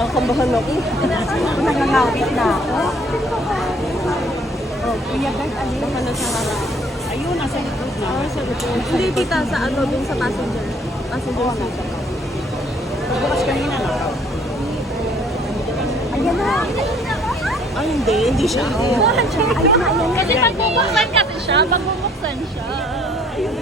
Nakakambahan ako. Nangangawit na ako. Oh, iya guys, baka nasa harap. Ayun, nasa likod na. Sa likod. Hindi kita sa ano, dun sa passenger. Passenger Oo, seat. nasa bukas kanina na. Ayan na. Ay, hindi siya. Ayan na, ayan na. Kasi magbubuksan kasi siya. Magbubuksan siya. Ayun.